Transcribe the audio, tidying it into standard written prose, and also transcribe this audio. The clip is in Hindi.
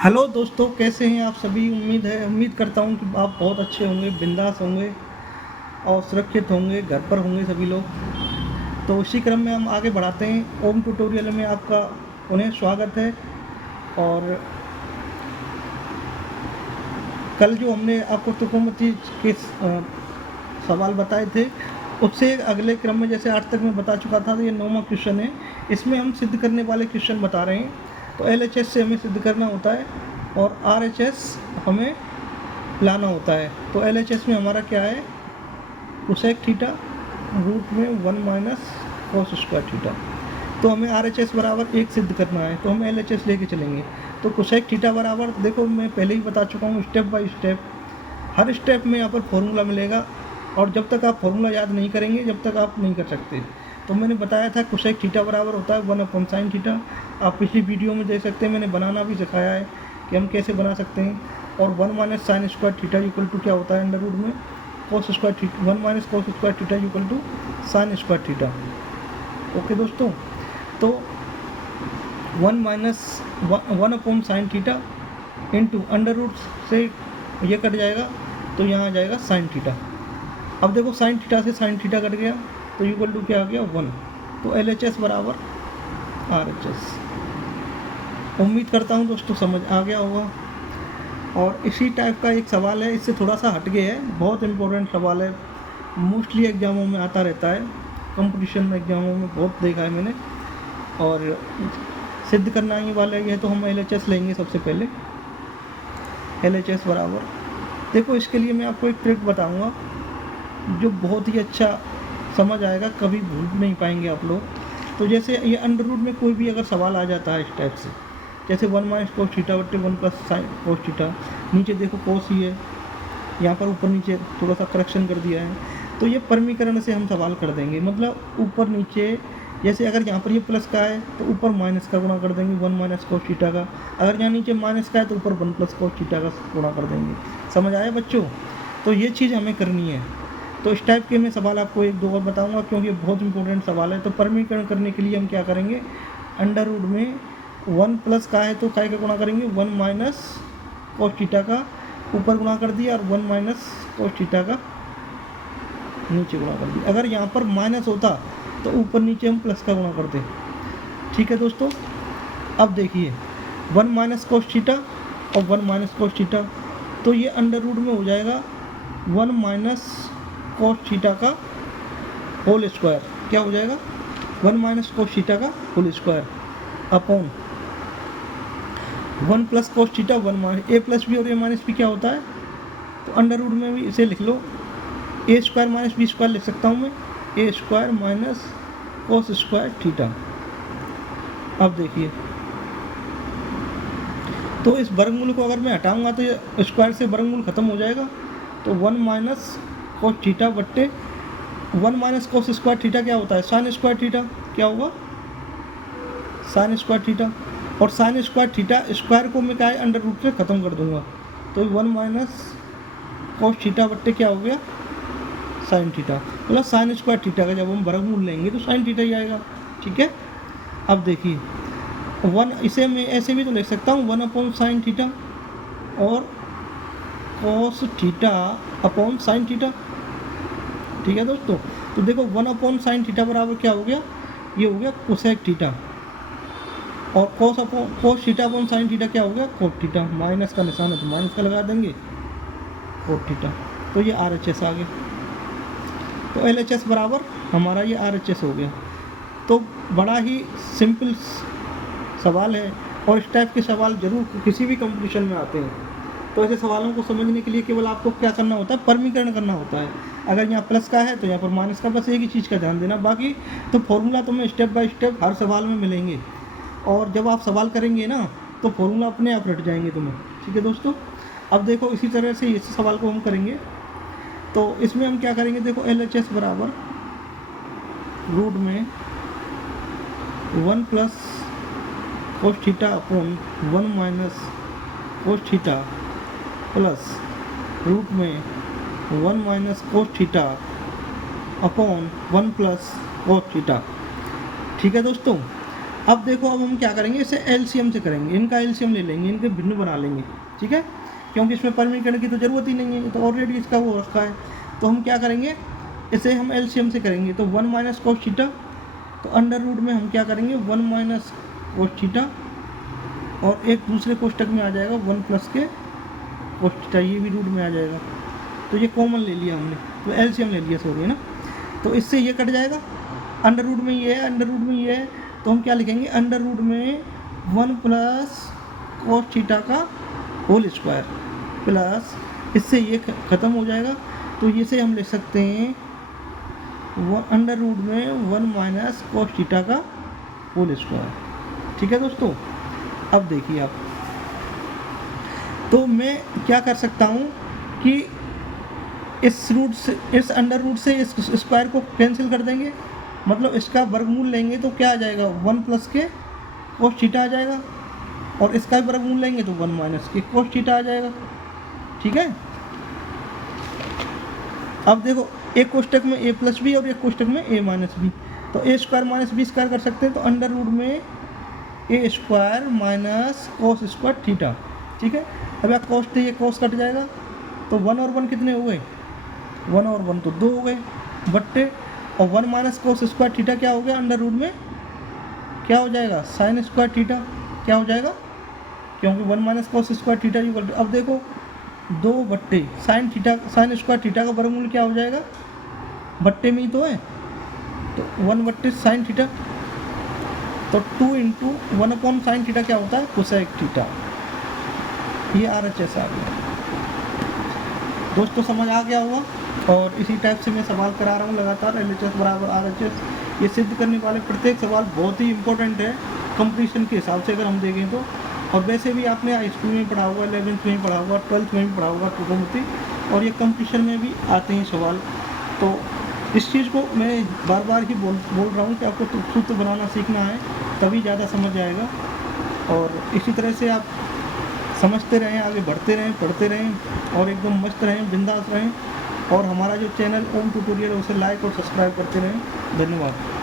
हेलो दोस्तों, कैसे हैं आप सभी। उम्मीद करता हूं कि आप बहुत अच्छे होंगे, बिंदास होंगे और सुरक्षित होंगे, घर पर होंगे सभी लोग। तो उसी क्रम में हम आगे बढ़ाते हैं। ओम ट्यूटोरियल में आपका उन्हें स्वागत है। और कल जो हमने आपको त्रिकोणमिति के सवाल बताए थे, उससे अगले क्रम में जैसे आज तक मैं बता चुका था, तो ये 9वां क्वेश्चन है। इसमें हम सिद्ध करने वाले क्वेश्चन बता रहे हैं। तो LHS से हमें सिद्ध करना होता है और RHS हमें लाना होता है। तो LHS में हमारा क्या है, कोसेक थीटा रूट में 1 माइनस कॉस स्क्वायर थीटा। तो हमें RHS बराबर 1 सिद्ध करना है, तो हम LHS लेके चलेंगे। तो कोसेक थीटा बराबर, देखो मैं पहले ही बता चुका हूँ, step by step her step में यहाँ पर फॉर्मूला मिलेगा। और जब तक आप फॉर्मूला याद नहीं करेंगे, जब तक आप नहीं कर सकते। तो मैंने बताया था कोसेक थीटा बराबर होता है 1/sin थीटा। आप पिछली वीडियो में देख सकते हैं, मैंने बनाना भी सिखाया है कि हम कैसे बना सकते हैं। और 1 minus sine square theta equal to क्या होता है, अंडर रूट में cos square theta, 1 minus cos square theta equal to sine square theta. Okay दोस्तों, तो 1/sin theta into under root से ये कट जाएगा, तो यहाँ आ जाएगा साइन थीटा। अब देखो साइन थीटा से साइन थीटा कट गया, तो इक्वल टू क्या आ गया 1। तो LHS बराबर RHS। उम्मीद करता हूँ दोस्तों समझ आ गया होगा। और इसी टाइप का एक सवाल है, इससे थोड़ा सा हट गया है, बहुत इंपॉर्टेंट सवाल है, मोस्टली एग्जामों में आता रहता है, कंपटीशन में एग्जामों में बहुत देखा है मैंने। और सिद्ध करना ही वाला है, तो हम LHS लेंगे सबसे पहले। LHS बराबर, देखो इसके लिए मैं आपको एक ट्रिक बताऊंगा जो बहुत ही अच्छा समझ आएगा, कभी भूल नहीं पाएंगे आप लोग। तो जैसे ये अंडर रूट में कोई भी अगर सवाल आ जाता है इस टाइप से, जैसे 1 माइनस कोस थीटा बट्टे 1 प्लस साइन कोस थीटा, नीचे देखो कोस ही है, यहाँ पर ऊपर नीचे थोड़ा सा करेक्शन कर दिया है। तो ये परमीकरण से हम सवाल कर देंगे, मतलब ऊपर नीचे, जैसे अगर यहाँ पर ये प्लस का है तो ऊपर माइनस का गुणा कर देंगे 1 माइनस कोस थीटा का, अगर यहाँ नीचे माइनस का है तो ऊपर 1 प्लस कोस थीटा का गुणा कर देंगे। समझ आया बच्चों? तो ये चीज़ हमें करनी है। तो इस टाइप के मैं सवाल आपको एक दो और बताऊंगा, क्योंकि ये बहुत इंपॉर्टेंट सवाल है। तो परमीकरण करने के लिए हम क्या करेंगे, अंडर रूट में 1 प्लस का है तो काय का गुणा करेंगे 1 माइनस कोस थीटा का ऊपर गुणा कर दिया, और 1 माइनस कोस थीटा का नीचे गुणा कर दिया। अगर यहाँ पर माइनस होता तो ऊपर नीचे हम प्लस का गुणा करते। ठीक है दोस्तों, अब देखिए 1 माइनस कोस थीटा और 1 माइनस कोस थीटा, तो ये अंडर रूट में हो जाएगा 1 माइनस कोस थीटा का होल स्क्वायर। क्या हो जाएगा, 1 माइनस कोस थीटा का whole square upon 1 plus cos theta 1 minus A plus B, और ए माइनस बी क्या होता है, तो अंडर रूट में भी इसे लिख लो, A square minus B square लिख सकता हूँ मैं, A square minus cos square theta. अब देखिए, तो इस वर्गमूल को अगर मैं हटाऊंगा तो ये स्क्वायर से वर्गमूल खत्म हो जाएगा। तो 1 माइनस कोस थीटा बट्टे 1 माइनस कोस स्क्वायर थीटा क्या होता है, साइन स्क्वायर थीटा। क्या होगा, साइन स्क्वायर थीटा। और साइन स्क्वायर थीटा स्क्वायर को मैं क्या है अंडर रूट से खत्म कर दूंगा, तो 1 माइनस कोस थीटा बट्टे क्या हो गया, साइन थीटा। मतलब साइन स्क्वायर थीटा का जब हम वर्गमूल लेंगे तो साइन थीटा ही आएगा। ठीक है, अब देखिए 1, इसे मैं ऐसे भी तो लिख सकता हूँ 1 अपॉन साइन थीटा और cos theta upon sine theta. ठीक है दोस्तों, तो देखो 1 अपॉन साइन थीटा बराबर क्या हो गया, ये हो गया कोसेक थीटा, और cos theta upon sine theta क्या हो गया, कोट थीटा। माइनस का निशान है तो माइनस का लगा देंगे, कोट थीटा। तो ये RHS आ गया। तो LHS बराबर हमारा ये RHS हो गया। तो बड़ा ही सिंपल सवाल है, और इस टाइप के सवाल जरूर किसी भी कंपटीशन में आते हैं। तो ऐसे सवालों को समझने के लिए केवल आपको क्या करना होता है, परमीकरण करना होता है। अगर यहाँ प्लस का है तो यहाँ पर माइनस का, बस एक ही चीज़ का ध्यान देना। बाकी तो फॉर्मूला तुम्हें स्टेप बाय स्टेप हर सवाल में मिलेंगे, और जब आप सवाल करेंगे ना तो फॉर्मूला अपने आप रट जाएंगे तुम्हें। ठीक है दोस्तों, अब देखो इसी तरह से इस सवाल को हम करेंगे। तो इसमें हम क्या करेंगे, देखो LHS बराबर रूट में 1 plus cos theta upon 1 minus cos theta plus root में 1 minus cos theta upon 1 plus cos theta. ठीक है दोस्तों, अब देखो, अब हम क्या करेंगे, इसे एलसीएम से करेंगे, इनका एलसीएम ले लेंगे, इनके भिन्न बना लेंगे, ठीक है, क्योंकि इसमें परमीकरण की तो ज़रूरत ही नहीं है, तो ऑलरेडी इसका वो रखा है। तो हम क्या करेंगे, इसे हम एलसीएम से करेंगे, तो 1 माइनस कोस थीटा, तो अंडर रूट में हम क्या करेंगे 1 माइनस कोस थीटा, और एक दूसरे कोष्टक में आ जाएगा 1 प्लस के कोस थीटा, ये भी रूट में आ जाएगा। तो ये कॉमन ले लिया हमने, तो एलसीएम ले लिया, सॉरी, है ना। तो इससे ये कट जाएगा, अंडर रूट में ये है, अंडर रूट में ये है, तो हम क्या लिखेंगे, अंडर रूट में 1 प्लस कोस थीटा का होल स्क्वायर प्लस, इससे ये ख़त्म हो जाएगा, तो इसे हम लिख सकते हैं अंडर रूट में 1 माइनस कोस थीटा का होल स्क्वायर। ठीक है दोस्तों, अब देखिए आप, तो मैं क्या कर सकता हूँ कि इस रूट से, इस अंडर रूट से इस स्क्वायर को कैंसिल कर देंगे, मतलब इसका वर्गमूल लेंगे तो क्या आ जाएगा 1 प्लस के कोस थीटा आ जाएगा, और इसका भी वर्गमूल लेंगे तो 1 माइनस के कोस थीटा आ जाएगा। ठीक है, अब देखो, एक कोष्टक में a प्लस बी और एक कोष्टक में a माइनस बी, तो a square minus B square कर सकते हैं, तो अंडर रूट में a square minus cos square theta. ठीक है, अब यहाँ कोस थे, ये कोस कट जाएगा, तो 1 और 1 कितने हो गए, 1 और 1 तो 2 हो गए बट्टे, और 1 माइनस कोस स्क्वायर थीटा क्या हो गया, अंडर रूट में क्या हो जाएगा साइन स्क्वायर थीटा, क्या हो जाएगा, क्योंकि 1 minus cos square theta equal to, अब देखो 2 बट्टे sine theta, sine square theta का वर्गमूल क्या हो जाएगा, बट्टे में ही तो है, तो 1 बट्टे साइन थीटा, तो 2 इंटू 1 अपॉन साइन थीटा क्या होता है, कोसेक थीटा। ये RHS आ गया दोस्तों, समझ आ गया होगा। और इसी टाइप से मैं सवाल करा रहा हूँ लगातार, LHS बराबर RHS, ये सिद्ध करने वाले प्रत्येक सवाल बहुत ही इंपॉर्टेंट है कंपटीशन के हिसाब से अगर हम देखें तो। और वैसे भी आपने हाई स्कूल में पढ़ा होगा, 11th में पढ़ा होगा, 12th में भी पढ़ा होगा त्रिकोणमिति, और ये कंपटीशन में भी आते हैं सवाल। तो इस चीज़ को मैं बार बार ही बोल रहा हूँ कि आपको सूत्र बनाना सीखना है, तभी ज़्यादा समझ आएगा। और इसी तरह से आप समझते रहें, आगे बढ़ते रहें, पढ़ते रहें, और एकदम मस्त रहें, बिंदास रहें। और हमारा जो चैनल ओम ट्यूटोरियल है उसे लाइक और सब्सक्राइब करते रहें। धन्यवाद।